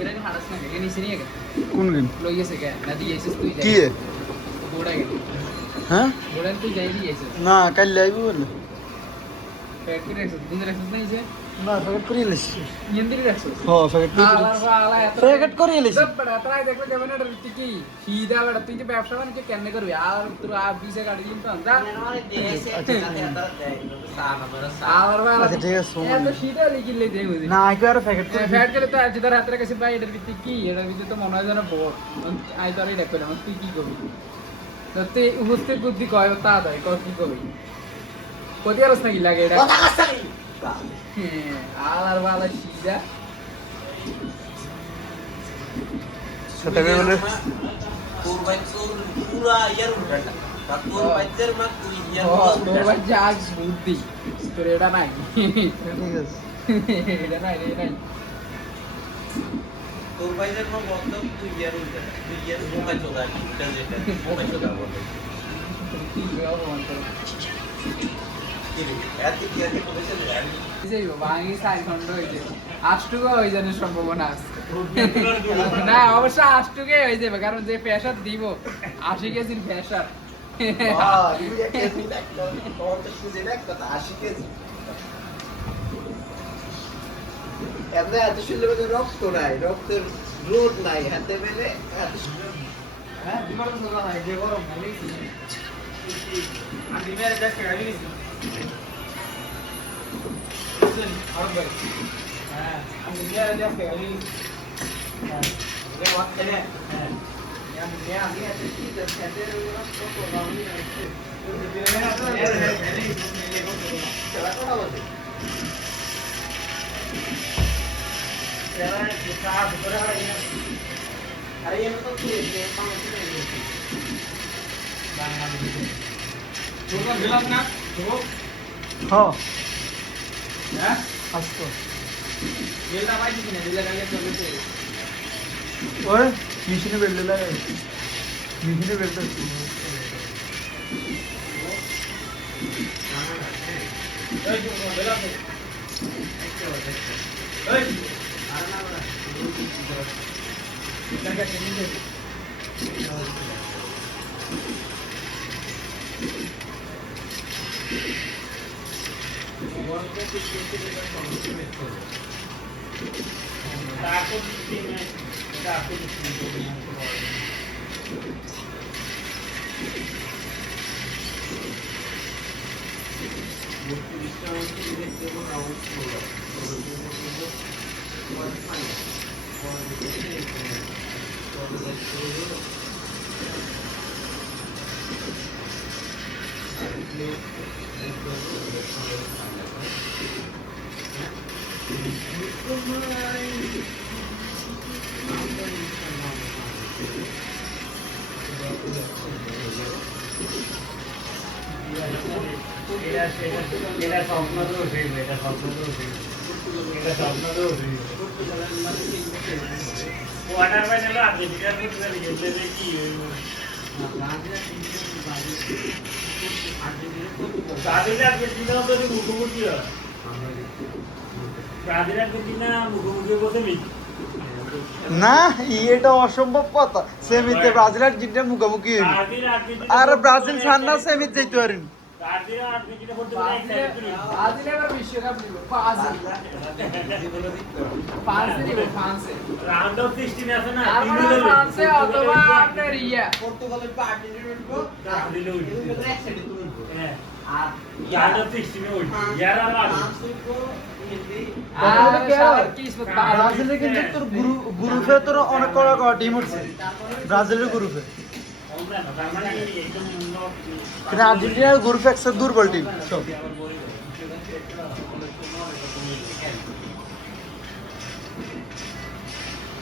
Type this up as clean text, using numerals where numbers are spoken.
এরা কি হারাস না কে নিছে নিয়ে গে কোন গেম লই গেছে কে না দিয়েছিস তুই কি এ? গোড়া গে হ্যাঁ গোড়া তুই যাই দিয়েছিস না কাল লাইব বলে প্যাক করে রাখছিস দিন রাখছিস না ইসে না প্যাকেট করে লিছি নিয়ন্ত্রণ রাখছিস হ্যাঁ প্যাকেট করে প্যাকেট করে লিছি বড় তাই দেখলে কেমন এটা কি সিধা বড় তুই যে ব্যবসা বাণিজ্য কেন করবি আর তোর আর বিসে গাড়ি দিন তো আন্দা আর বাবা আচ্ছা ঠিক আছে এত সিধা লিখিলে দেই বুঝি না আইকো আর প্যাকেট করে ফ্যাট করে তো আজ তোর হাতের কাছে ভাই এটার ভিতরে কি এটার ভিতরে তো মনে হয় যেন বড় আই তোর এটা কইলাম তুই কি করবি তো তুই উপস্থিত বুদ্ধি কয় তা দেয় কয় কি করবি কোথায় আর নাকি লাগে এটা কথা কাছ থেকে আর বাবা সিধা সেটা বলে তোর ভাই তোর পুরা ইয়ার উল্টাটা তোর ভাইদের মা তুই ইয়ার তোর ভাই জাগ বুদ্ধি তোর এটা নাই ঠিক আছে এটা নাই রে নাই তোর ভাইদের মা বন্ধ তুই ইয়ার উল্টাটা তুই ইয়ার মোবাইল চোদা এটা যেটা মোবাইল চোদা বলে কি অপমান করে কি রে এত কি আছে বলেছে জানি এই যে ভাঙি সাই খন্ড হইছে আষ্টুকো হই জানে সম্ভাবনা আছে না অবশ্য আষ্টুকে হয়ে যাবে কারণ যে প্রেসার দিব 80 কেজির প্রেসার বাহ ইউরিয়া কেজি লাগতো তোর তো সুজে লাগতো 80 কেজি এমনি এত শুনলে রক্ত নাই রক্তের রোদ নাই হাতে মেলে এত হ্যাঁ তোমার তো না যে গরম ভালোই আমি মেরে দেখে গাড়ি নিছি আর ভাই হ্যাঁ আমি মেরে দেখে গাড়ি নিছি হ্যাঁ রে ওয়াট করে হ্যাঁ আমি এত কি করতে রক্ত তো গাড়ি আছে খেলা করা বসে তেরা কি সাথ করে আরে এর তো কি যে পাঁচটা নেই তোমরা গেলাম না তো হ্যাঁ হ্যাঁ আসতো গেলা ভাই কি না দিলা গালে চলতে ওই মেশিনে বেল্ট লাগাই মেশিনে বেল্ট এই তো গেলা তো এই আর না বড় এটা কে নিয়ে এটা স্বপ্ন তো সেই এটা স্বপ্ন তো সেই এটা স্বপ্ন তো সেই ওয়াটার বাইনে লো আগে বিরাট ফুটবল খেলতে কি ব্রাজিল আর্জেন্টিনা তো মুখোমুখি হয় ব্রাজিল আর্জেন্টিনা মুখোমুখি বসে মিট না এটা অসম্ভব কথা সেমিতে ব্রাজিল আর জিন্টার মুখোমুখি হইবে ব্রাজিল আর্জেন্টিনা আর ব্রাজিল ছাড় না সেমিতে যাইতে পারেন ব্রাজিল আর্জেন্টিনা করতে ব্রাজিল এবার বিশ্বকাপ নিব ফ্রান্সে নিব ফ্রান্সে রাউন্ড অফ 16 আছে না আর মানে ফ্রান্সে অথবা আপনার ইয়া পর্তুগালের পার্টি উঠবো ব্রাজিল উঠবে এক সাইডে তুমি উঠবো হ্যাঁ আর রাউন্ড অফ 16 উঠবে ইয়ার আর ফ্রান্স উঠবো আর কিসমত ব্রাজিলের কিন্তু তোর গ্রুপে তোর অনেক কড়া টিম উঠছে ব্রাজিলের গ্রুপে আমরা তার মানে একদম কিন্তু আর্জেন্টিনার গ্রুপে একটা দুর্বল টিম সব